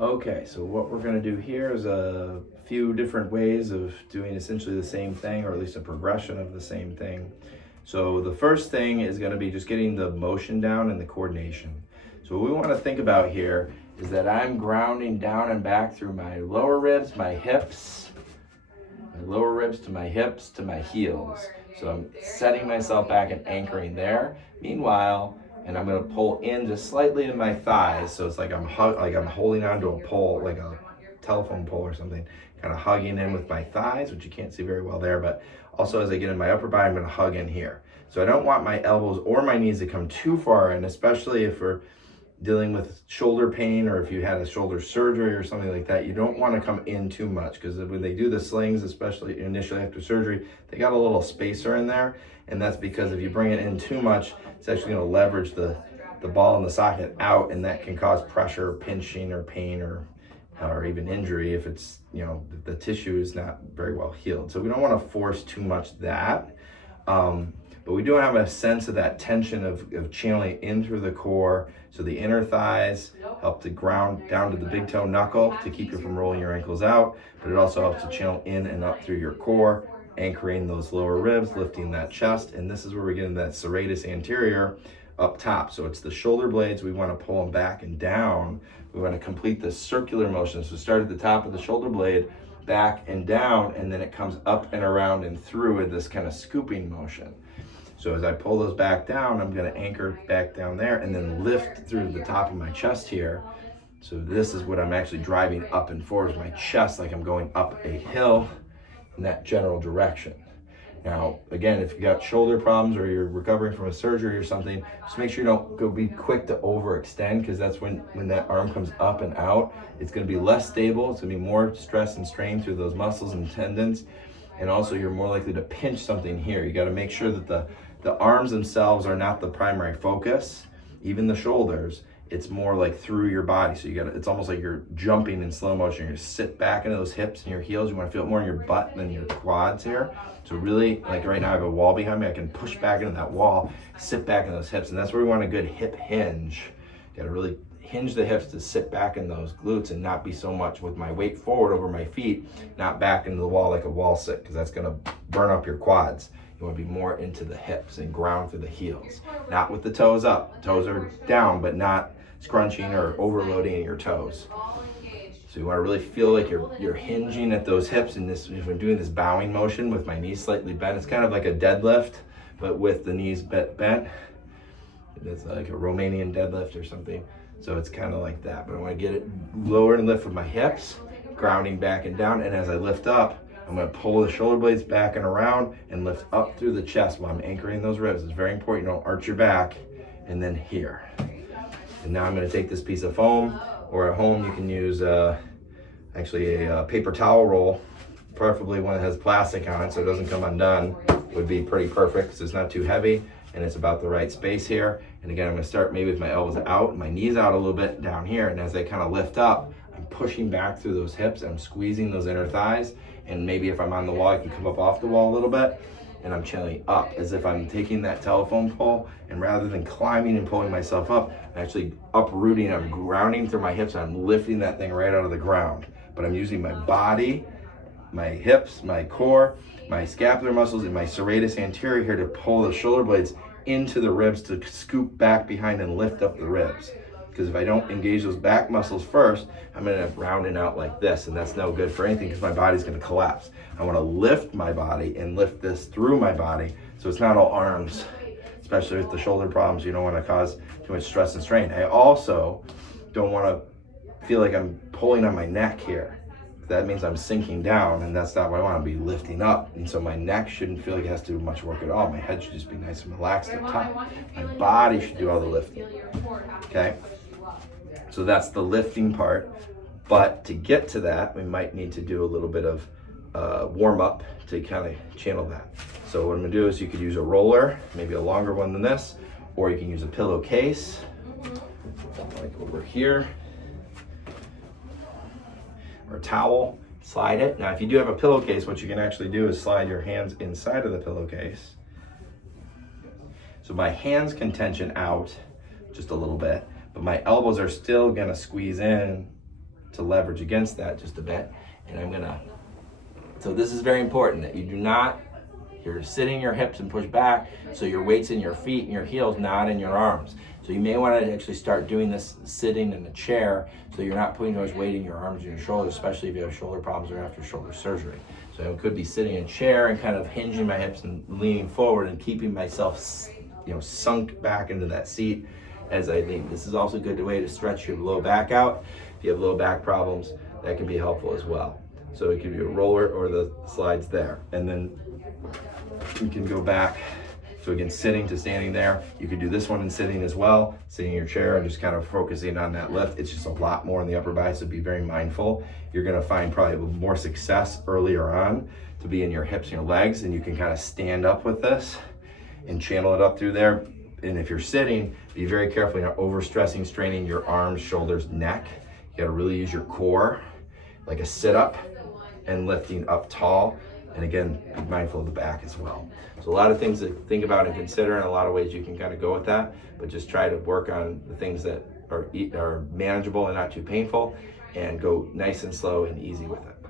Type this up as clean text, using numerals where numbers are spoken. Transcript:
Okay, so what we're going to do here is a few different ways of doing essentially the same thing, or at least a progression of the same thing. So the first thing is going to be just getting the motion down and the coordination. So what we want to think about here is that I'm grounding down and back through my lower ribs, my hips, my lower ribs to my hips to my heels. So I'm setting myself back and anchoring there. Meanwhile, and I'm going to pull in just slightly to my thighs, so it's like I'm holding onto a pole, like a telephone pole or something, kind of hugging in with my thighs, which you can't see very well there, but also as I get in my upper body, I'm going to hug in here. So I don't want my elbows or my knees to come too far in, especially if we're dealing with shoulder pain, or if you had a shoulder surgery or something like that. You don't want to come in too much, because when they do the slings, especially initially after surgery, they got a little spacer in there, and that's because if you bring it in too much, it's actually going to leverage the ball in the socket out, and that can cause pressure, pinching, or pain, or even injury if it's, the tissue is not very well healed. So we don't want to force too much that. But we do have a sense of that tension of channeling in through the core. So the inner thighs help to ground down to the big toe knuckle to keep you from rolling your ankles out, but it also helps to channel in and up through your core, anchoring those lower ribs, lifting that chest. And this is where we get into that serratus anterior up top. So it's the shoulder blades. We want to pull them back and down. We want to complete this circular motion. So start at the top of the shoulder blade, back and down, and then it comes up and around and through in this kind of scooping motion. So as I pull those back down, I'm going to anchor back down there and then lift through the top of my chest here. So this is what I'm actually driving up and forward, my chest, like I'm going up a hill in that general direction. Now, again, if you got shoulder problems or you're recovering from a surgery or something, just make sure you don't go be quick to overextend, because that's when that arm comes up and out, it's going to be less stable. It's going to be more stress and strain through those muscles and tendons. And also you're more likely to pinch something here. You got to make sure that the arms themselves are not the primary focus, even the shoulders. It's more like through your body. So it's almost like you're jumping in slow motion. You sit back into those hips and your heels. You want to feel it more in your butt than your quads here. So really, like right now I have a wall behind me. I can push back into that wall, sit back in those hips. And that's where we want a good hip hinge. You got to really hinge the hips to sit back in those glutes and not be so much with my weight forward over my feet, not back into the wall like a wall sit, because that's going to burn up your quads. You want to be more into the hips and ground through the heels, not with the toes up. Toes are down, but not scrunching or overloading your toes. So you want to really feel like you're hinging at those hips, and this, if I'm doing this bowing motion with my knees slightly bent, it's kind of like a deadlift, but with the knees bent. It's like a Romanian deadlift or something. So it's kind of like that, but I want to get it lower and lift with my hips, grounding back and down. And as I lift up, I'm going to pull the shoulder blades back and around and lift up through the chest while I'm anchoring those ribs. It's very important you don't arch your back. And then here. And now I'm going to take this piece of foam, or at home you can use actually a paper towel roll, preferably one that has plastic on it so it doesn't come undone. Would be pretty perfect because it's not too heavy and it's about the right space here. And again, I'm going to start maybe with my elbows out, my knees out a little bit down here. And as they kind of lift up, I'm pushing back through those hips. I'm squeezing those inner thighs. And maybe if I'm on the wall, I can come up off the wall a little bit. And I'm channeling up as if I'm taking that telephone pole, and rather than climbing and pulling myself up, I'm actually uprooting. I'm grounding through my hips. I'm lifting that thing right out of the ground. But I'm using my body, my hips, my core, my scapular muscles, and my serratus anterior here to pull the shoulder blades into the ribs to scoop back behind and lift up the ribs. Because if I don't engage those back muscles first, I'm going to end up rounding out like this, and that's no good for anything because my body's going to collapse. I want to lift my body and lift this through my body, so it's not all arms, especially with the shoulder problems. You don't want to cause too much stress and strain. I also don't want to feel like I'm pulling on my neck here. That means I'm sinking down, and that's not what I want to be lifting up. And so my neck shouldn't feel like it has to do much work at all. My head should just be nice and relaxed up top. My body should do all the lifting. Okay? So that's the lifting part. But to get to that, we might need to do a little bit of warm up to kind of channel that. So what I'm going to do is you could use a roller, maybe a longer one than this, or you can use a pillowcase, like over here. Or a towel, slide it. Now, if you do have a pillowcase, what you can actually do is slide your hands inside of the pillowcase. So my hands can tension out just a little bit, but my elbows are still gonna squeeze in to leverage against that just a bit. And so this is very important that you do not, you're sitting your hips and push back, so your weight's in your feet and your heels, not in your arms. So you may want to actually start doing this sitting in a chair, so you're not putting too much weight in your arms and your shoulders, especially if you have shoulder problems or after shoulder surgery. So I could be sitting in a chair and kind of hinging my hips and leaning forward and keeping myself, sunk back into that seat as I lean. This is also a good way to stretch your low back out. If you have low back problems, that can be helpful as well. So it could be a roller or the slides there. And then you can go back. So again, sitting to standing there. You could do this one in sitting as well, sitting in your chair and just kind of focusing on that lift. It's just a lot more in the upper body, so be very mindful. You're gonna find probably more success earlier on to be in your hips and your legs, and you can kind of stand up with this and channel it up through there. And if you're sitting, be very careful, you're not overstressing, straining your arms, shoulders, neck. You gotta really use your core, like a sit-up, and lifting up tall. And again, be mindful of the back as well. So a lot of things to think about and consider, and a lot of ways you can kind of go with that, but just try to work on the things that are manageable and not too painful, and go nice and slow and easy with it.